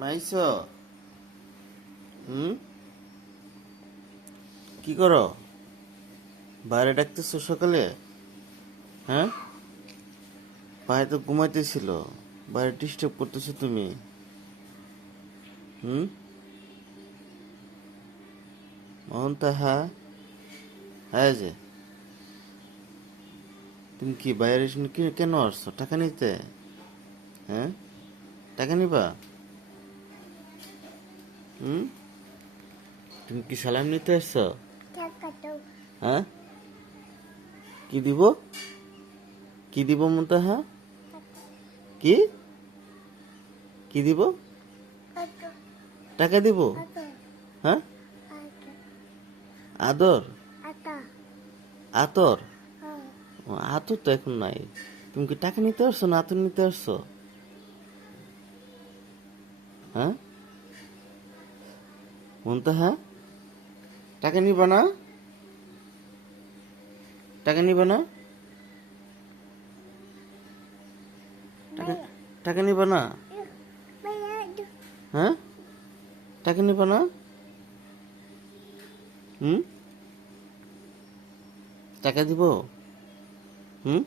মাইছ হুম কি করো? বাইরে ডাকতেছো সকালে? হ্যাঁ, বাইরে তো ঘুমাইতেছিল, বাইরে ডিস্টার্ব করতেছো তুমি। হুম, মোহন তাহা, হ্যাঁ যে তুমি কি বাইরে কেন আসছো? টাকা নিতে? হ্যাঁ, টাকা নিবা? হুম, তুমি কি সালাম নিতে আসছো? হ্যাঁ, কি দিব? কি দিব মুনতাহা? কি কি দিব? টাকা দিব? হ্যাঁ, আদর? আতর? ও, আতর তো এখন নাই। তুমি কি টাকা নিতে আসছো না আতর নিতে আসছো? হ্যাঁ, মুনতাহা, টাকা নিবা না? টাকা নিবা না? টাকা টাকা নিবা না? হ্যাঁ, টাকা নিবা না? হুম, টাকা দিব? হুম,